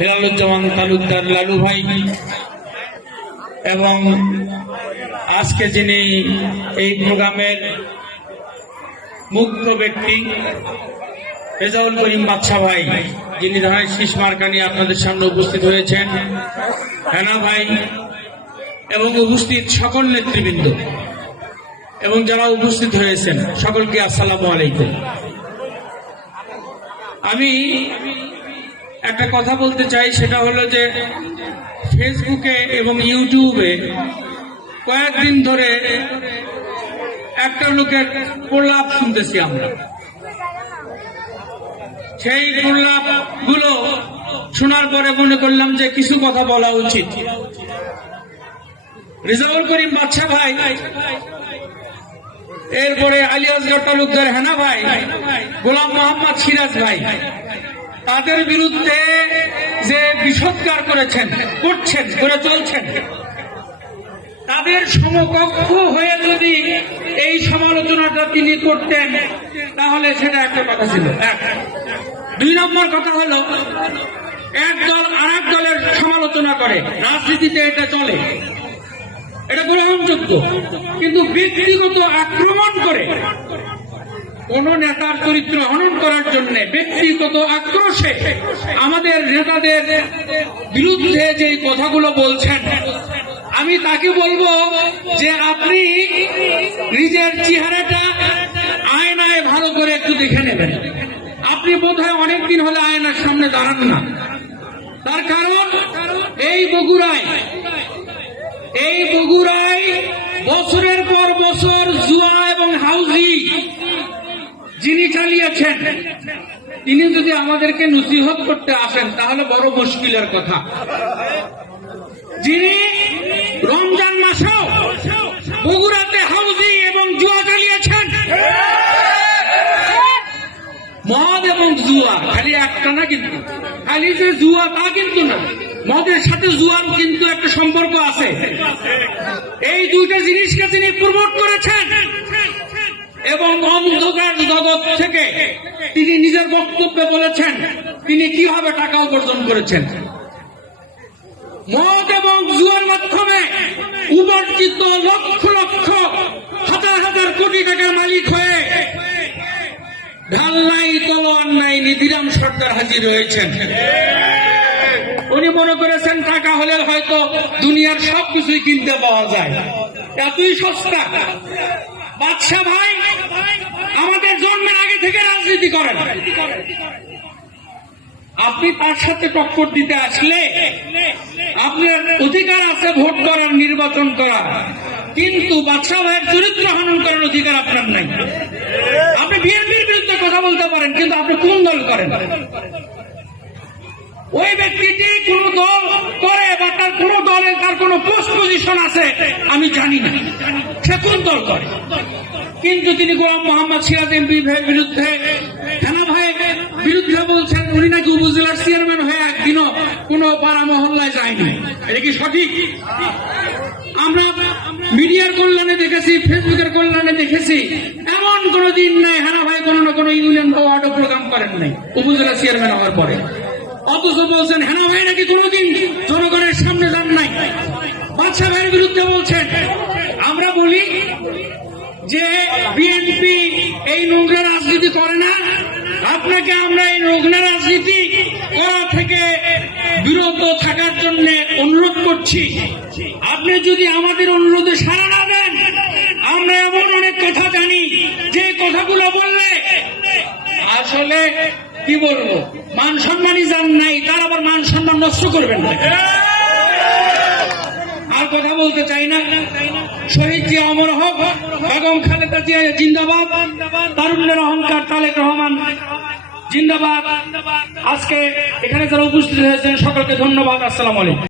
হেলালুজ্জামান তালুকদার লালু ভাই এবং আজকে যিনি এই প্রোগ্রামের মুখ্য ব্যক্তি রেজাউল করিম বাদশা ভাই, যিনি ধানের শীষ মার্কা নিয়ে আপনাদের সামনে উপস্থিত হয়েছেন, হেনা ভাই এবং উপস্থিত সকল নেতৃবৃন্দ এবং যারা উপস্থিত হয়েছেন সকলকে আসসালামু আলাইকুম। আমি একটা কথা বলতে চাই, সেটা হলো যে ফেসবুকে এবং ইউটিউবে কয়েকদিন ধরে একটা লোকের প্রলাপ শুনতেছি আমরা। সেই প্রলাপ গুলো শোনার পরে মনে করলাম যে কিছু কথা বলা উচিত। রেজাউল করিম বাদশা ভাই, এরপরে আলী আসগর তালুকদার হেনা ভাই, গোলাম মোহাম্মদ সিরাজ ভাই, তাদের বিরুদ্ধে যে বিষোদ্গার করে চলছেন, তাদের সমকক্ষ হয়ে যদি এই সমালোচনাটা তিনি করতেন তাহলে সেটা একটা কথা ছিল। দুই নম্বর কথা হলো, এক দল আর এক দলের সমালোচনা করে, রাজনীতিতে এটা চলে, এটা গ্রহণযোগ্য। কিন্তু ব্যক্তিগত আক্রমণ করে কোন নেতার চরিত্র হনন করার জন্য ব্যক্তিগত আক্রোশে আমাদের নেতাদের বিরুদ্ধে যে কথাগুলো বলছেন, আমি তাকে বলবো যে আপনি নিজের চেহারাটা আয়নায় ভালো করে একটু দেখে নেবেন। আপনি বোধহয় অনেকদিন হলে আয়নার সামনে দাঁড়ান না। তার কারণ এই বগুড়ায় বছরের পর বছর জুয়া এবং হাউজি যিনি চালিয়েছেন, তিনি যদি আমাদেরকে নসিহত করতে আসেন তাহলে বড় মুশকিলের কথা। যিনি রমজান মাসেও বগুড়াতে হাউজি এবং জুয়া চালিয়েছেন, মদ এবং জুয়া খালি একটা না, কিন্তু খালি যে জুয়া তা কিন্তু না, মদের সাথে জুয়ার কিন্তু একটা সম্পর্ক আছে। এই দুইটা জিনিসকে তিনি প্রমোট করেছেন এবং অন্ধকার জগৎ থেকে তিনি নিজের বক্তব্যে বলেছেন তিনি কিভাবে টাকা উপার্জন করেছেন। মদ এবং জুয়ার মাধ্যমে উপার্জিত লক্ষ লক্ষ হাজার হাজার কোটি টাকার মালিক হয়ে ঢাল নাই তলোয়ার নাই নিধিরাম সরকার হাজির হয়েছেন। উনি মনে করেছেন টাকা হলে হয়তো দুনিয়ার সবকিছুই কিনতে পাওয়া যায়, এতই সস্তা। বাদশা ভাই আমাদের জন্মের আগে থেকে রাজনীতি করেন, আপনি তার সাথে টক্কর দিতে আসলে আপনার অধিকার আছে ভোট করার, নির্বাচন করার, কিন্তু বাদশা ভাইয়ের চরিত্র হনন করার অধিকার আপনার নাই। আপনি বিএনপির বিরুদ্ধে কথা বলতে পারেন, কিন্তু আপনি কোন দল করেন? ওই ব্যক্তিটি কোন দল করে বা তার কোন দলে তার কোন পোস্ট পজিশন আছে আমি জানি না, সে কোন দল করে। কিন্তু তিনি গোলাম মোহাম্মদ সিরাজ এমপি ভাইয়ের বিরুদ্ধে, হেনা ভাইয়ের বিরুদ্ধে বলছেন উনি নাকি উপজেলার চেয়ারম্যান হয়ে একদিনও কোন পাড়া মহল্লায় যায়নি। এটা কি সঠিক? আমরা মিডিয়ার কল্যাণে দেখেছি, ফেসবুকের কল্যাণে দেখেছি, এমন কোন দিন নাই হেনা ভাই কোন না কোন ইউনিয়ন বা ওয়ার্ড প্রোগ্রাম করেন নাই উপজেলা চেয়ারম্যান হওয়ার পরে। অথচ বলছেন হেনা ভাই নাকি কোনদিন জনগণের সামনে যান নাই। বাদশা ভাইয়ের বিরুদ্ধে বলছেন, আমরা বলি যে বিএনপি এই নোংরা রাজনীতি করে না, আপনাকে আমরা এই নোংরা রাজনীতি করা থেকে বিরত থাকার জন্য অনুরোধ করছি। আপনি যদি আমাদের অনুরোধে সাড়া না দেন, আমরা এমন অনেক কথা জানি যে কথাগুলো বললে আসলে কি বলবো, মান সম্মানই যান নাই তার আবার মান সম্মান নষ্ট করবেন না। আর কথা বলতে চাই না। শহীদ জিয়া অমর হোক, বেগম খালেদা জিয়া জিন্দাবাদ, তারুণ্যের অহংকার তারেক রহমান জিন্দাবাদ। আজকে এখানে যারা উপস্থিত হয়েছেন সকলকে ধন্যবাদ। আসসালামু আলাইকুম।